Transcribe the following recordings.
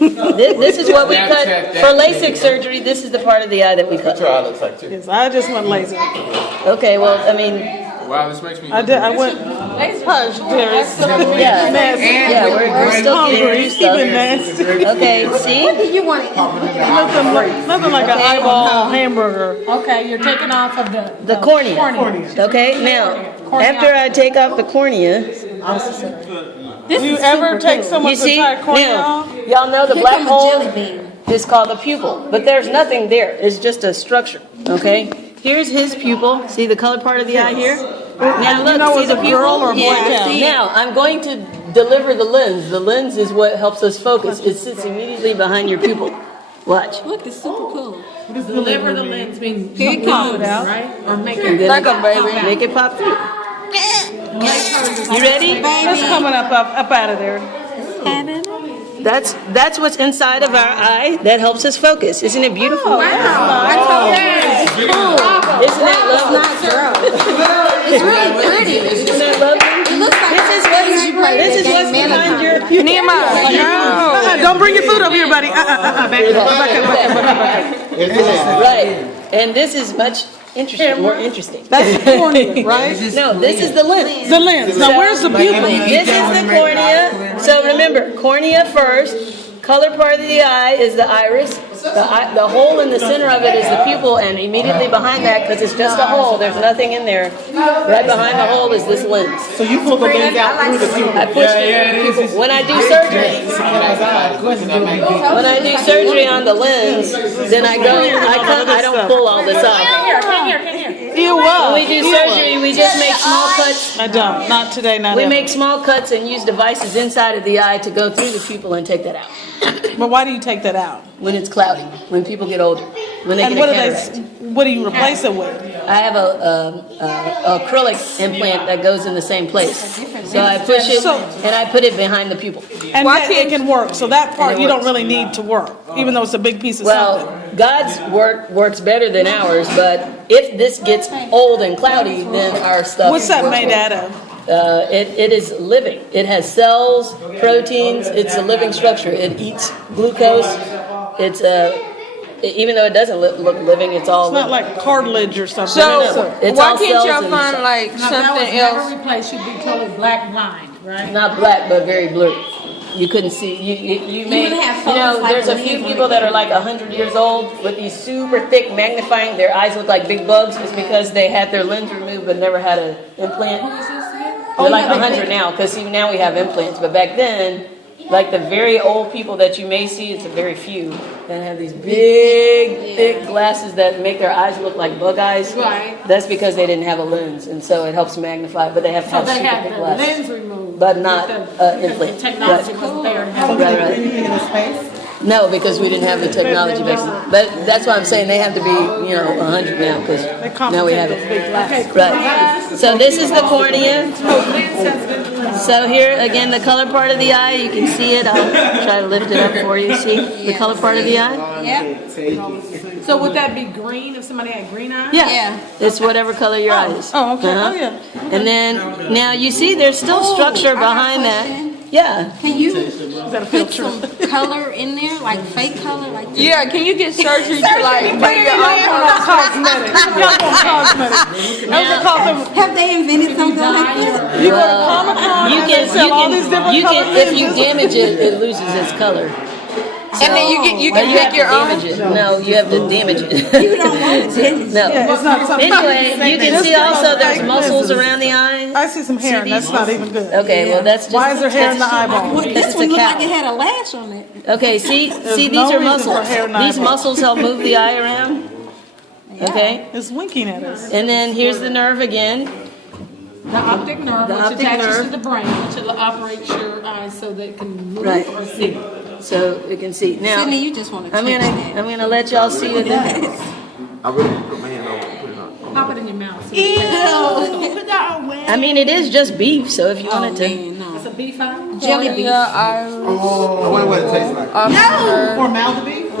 This is what we cut for LASIK surgery. This is the part of the eye that we cut. That's what your eye looks like too. Yes, I just went laser. Okay, well, I mean, Wow, this makes me. I went hush, Darius. yeah, yeah, we're still getting new stuff. Keeping nasty. Okay, see? You want it? Nothing like an eyeball hamburger. Okay, you're taking off of The cornea. Okay, now, after I take off the cornea, Do you ever take someone's you see, entire cornea now, off? y'all know the Here black come a hole jelly bean. is called the pupil, but there's nothing there. It's just a structure, okay? Here's his pupil. See the colored part of the eye here? Now look, know see it's the a pupil? girl or a boy? Yeah. Now, I'm going to deliver the lens. The lens is what helps us focus. It sits immediately behind your pupil. Watch. Look, it's super cool. Deliver the lens means Here it comes. right? Or make And it then Like a baby. Make it pop through. You ready? That's coming up out of there. That's what's inside of our eye that helps us focus. Isn't it beautiful? I told you. Isn't it lovely? Not girl. It's really pretty. Isn't that lovely? It looks like This is what's behind your pupil. Don't bring your food over here, buddy. Back up. Right. And this is much more interesting. That's the cornea, right? No, this is the lens. The lens. Now, where's the pupil? This is the cornea. So remember, cornea first. Color part of the eye is the iris. The hole in the center of it is the pupil, and immediately behind that, because it's just a hole, there's nothing in there. Right behind the hole is this lens. So you pull the lens out through the pupil. I push it through the pupil. When I do surgery on the lens, then I don't pull all this off. When we do surgery, we just make small cuts. I don't. Not today, not We ever. make small cuts and use devices inside of the eye to go through the pupil and take that out. But why do you take that out? When it's cloudy, when people get older, when they And get a cataract. what do you replace it with? I have a acrylic implant that goes in the same place. So I push it and I put it behind the pupil. And it can work. So that part you don't really need to work, even though it's a big piece of something. Well, God's work works better than ours, but if this gets old and cloudy, then our stuff. What's that made out of? It is living. It has cells, proteins. It's a living structure. It eats glucose. It's even though it doesn't look living, it's all. It's not like cartilage or something. So It's why all can't cells y'all and find stuff. like Now, that something was else? never replaced. You'd be totally black blind, right? Not black, but very blurry. You couldn't see. You may. would have You know, photos like there's a the few lens people on that are like 100 years old with these super thick magnifying. Their eyes look like big bugs. It's because they had their lens removed but never had an implant. They're like 100 now because now we have implants. But back then, like the very old people that you may see, it's a very few that have these big, thick glasses that make their eyes look like bug eyes. Right. That's because they didn't have a lens, and so it helps magnify. But they have to So have they super had thick the glasses. lens removed. But not because the implant. technology Right. wasn't there. Right. No, because we didn't have the technology back then. But that's why I'm saying they have to be, 100 now, because now we have it. Right. So this is the cornea. So here, again, the color part of the eye, you can see it. I'll try to lift it up for you. See the color part of the eye? So would that be green if somebody had green eyes? Yeah. It's whatever color your eye is. Oh, okay. Uh-huh. Oh, yeah. And then, now you see there's still structure behind that. Yeah. Can you put some color in there, like fake color, like this? Yeah, can you get surgery to like bring your own? Cosmetic. Have they invented something like this? You go to Comic-Con and they sell all these different colors. If you damage it, it loses its color. And then you But can you have pick to your own. damage it. No, you have to damage it. You don't want it. No. It's not something. Anyway, you can see also there's muscles around the eye. I see some hair, and that's not even good. Okay, well that's just. Why is there hair in the eyeball? Well, this It's one a looked cow. like it had a lash on it. Okay, see these no are reason for muscles. hair in the These eyeball. muscles help move the eye around. Okay, It's winking at us. and then here's the nerve again. The optic nerve, The which optic attaches nerve. to the brain, which operates your eyes so they can move Right. or see. So you can see now. Sydney, you just want to I'm touch gonna that. I'm gonna let y'all see it. I really put my hand over and put it on. Pop it in your mouth. So I mean, it is just beef, so if you wanted to. Man, no. it's a beef eye. Jelly beef. Yeah, I wonder what it tastes like.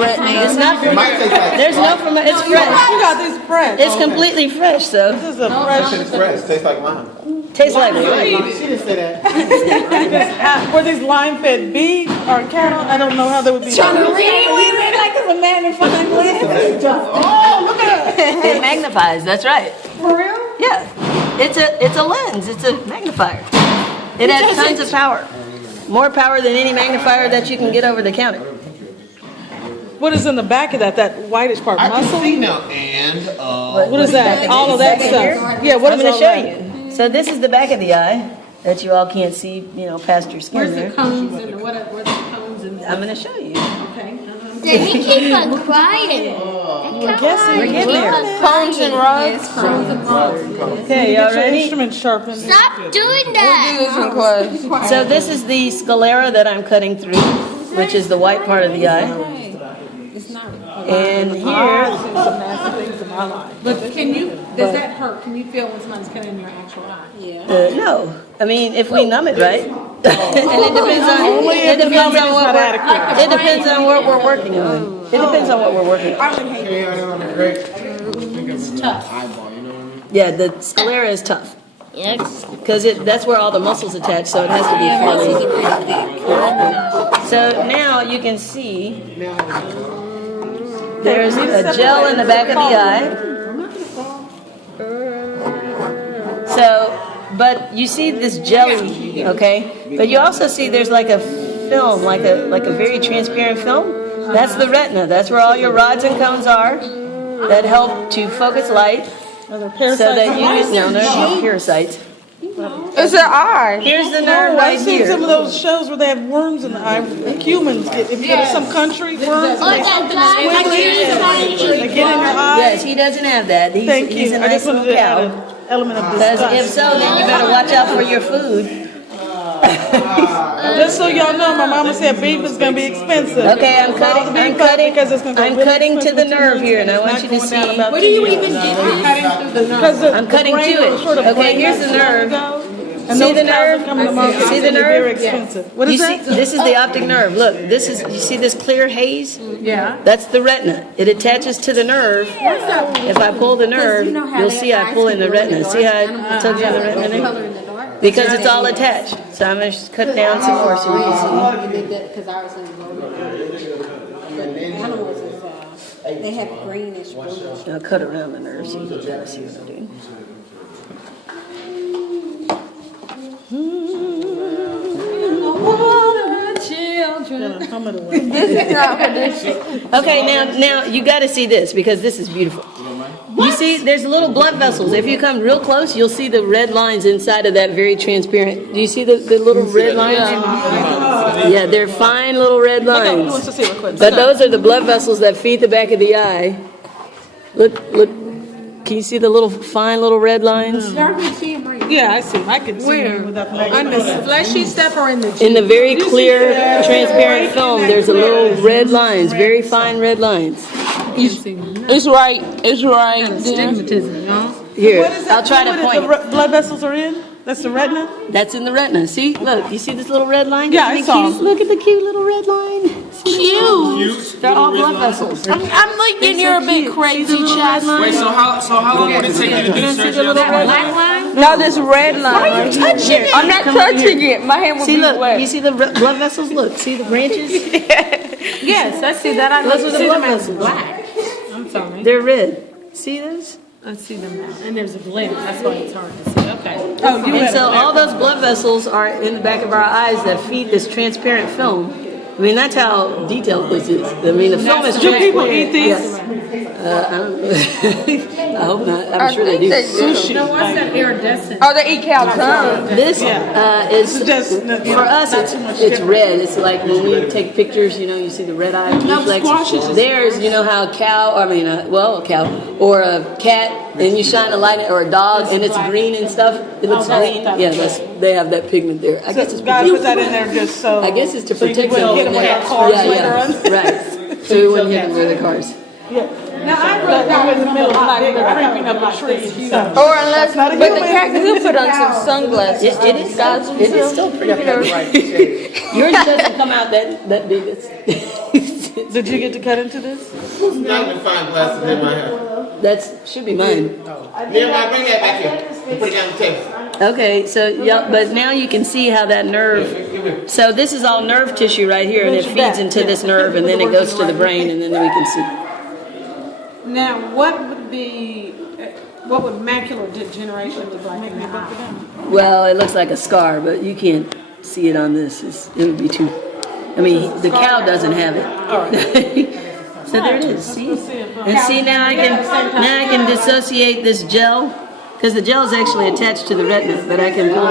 It's not. It might taste like. There's no from. It's fresh. You got these fresh. It's completely fresh, so. This is a That fresh. shit is fresh. It tastes like lime. Tastes like what? She didn't say that. Were these line-fed beef or cattle? I don't know how they would be. Wait a minute, like it's a magnifying glass. Oh, look at that. It magnifies. That's right. For real? Yeah. It's a lens. It's a magnifier. It has tons of power. More power than any magnifier that you can get over the counter. What is in the back of that? That whitish part, I can muscle? see now. And What is that? All of that stuff. Yeah, what I'm is going all to show that? you. So this is the back of the eye that you all can't see, past your skin Where's there. the cones and where's the cones and I'm going to show you. okay. Did he keep on crying? We're getting there. Cones and rods. Okay, y'all Get your ready? instrument sharpened. Stop doing Do that. this in class. So this is the sclera that I'm cutting through, which is the white part of the eye. And here, But does that hurt? Can you feel when somebody's cutting in your actual eye? Yeah. no. I mean, if we numb it right, and it depends on Only if the numbing is not adequate. it depends on what we're working on. It depends on what we're working on. It's tough. Yeah, the sclera is tough Yes. because that's where all the muscles attach, so it has to be firm. So now you can see there's a gel in the back of the eye. So, but you see this jelly, okay? But you also see there's like a film, like a very transparent film. That's the retina. That's where all your rods and cones are that help to focus light. Are there So parasites that on you those? no, there's no parasites. It's an eye. Here's the nerve Oh, right I've seen some of here. those shows where they have worms in the eye. Humans get, if you go to some country, worms, Oh, and that guy, like they get in your eye. Yes, he doesn't have that. Thank He's you. a I nice just wanted little to add cow. an element of Because if disgust. so, then you better watch out for your food. Just so y'all know, my mama said beef is gonna be expensive. Okay, I'm cutting because it's gonna go I'm really cutting to the expensive nerve here, and I want you to It's not going down see. about What do you 10 even years. get for cutting through the nerve? Because I'm cutting to it. Sort of Okay, brain here's the muscles nerve. go, and See those the cows nerve? that come in the market, See it's the gonna be very nerve? expensive. What You is see, that? this is the optic nerve. Look, this is, you see this clear haze? Yeah. That's the retina. It attaches to the nerve. If I pull the nerve, you'll see I pull in the retina. See how I told you the retina there? Because it's all attached. So I'm going to cut down some more so we can Because ours is but animals is, they have greenish bluish. see. I'll cut around the nerve so you can kind of see what I'm doing. This is not for this. Okay, now you got to see this because this is beautiful. You see, there's little blood vessels. If you come real close, you'll see the red lines inside of that very transparent. Do you see the little red lines? Yeah, they're fine little red Who wants lines. to see real quick? But those are the blood vessels that feed the back of the eye. Look. Can you see the little fine little red lines? Yeah, I see. I can see it without On magnifying. the fleshy stuff or in the In the very clear, transparent film, there's a little red lines, very fine red lines. It's right. It's right there. stigmatism, y'all? Here, What is that I'll try to fluid that point. the blood vessels are in? That's the retina? That's in the retina. See, look, you see this little red line? Yeah, Isn't I it saw. cute? Look at the cute little red line. Cute. They're all blood vessels. I'm thinking you're a bit crazy, child. Wait, so how long would it take you to do the surgery? No, this red line. I'm not touching it. My hand would See, be look, wet. you see the blood vessels? Look, see the branches? Yes, I see that. I Those are the see blood them as vessels. black. I'm sorry. They're red. See those? I see them now. And there's a glint. That's why it's hard to see. Okay. Oh, you And so all those blood vessels are in the back of our eyes that feed this transparent film. I mean, that's how detailed this is. I mean, the film is Do people transparent. eat these? Yes. I don't know. I hope not. I'm sure they do. No, what's that iridescent? Oh, they eat cow tongue. This is Just- for us. It's red. It's like when we take pictures. You see the red eye reflex. Theirs, you know how a cow. A cow or a cat, and you shine a light or a dog, and it's green and stuff. It looks green. Yeah, they have that pigment there. I guess it's God put that in there just so. I guess it's to so you protect wouldn't them. hit them with their cars later on. Right. So we wouldn't hit them with their cars. Now I wrote down in the middle of the night, they're creeping up a tree. Or unless, but the cat could put on some sunglasses. It is. Guys, It is still pretty good. Yours doesn't come out that big. Did you get to cut into this? magnifying glasses in my hair. That should be mine. Nehemiah, bring that back here. And put it down the table. Okay, so yeah, but now you can see how that nerve. So this is all nerve tissue right here, and it feeds into this nerve, and then it goes to the brain, and then we can see. Now, what would macular degeneration look like in the eye? Well, it looks like a scar, but you can't see it on this. It would be too. I mean, the cow doesn't have it. So there it is. See, and see now I can dissociate this gel because the gel is actually attached to the retina, but I can pull.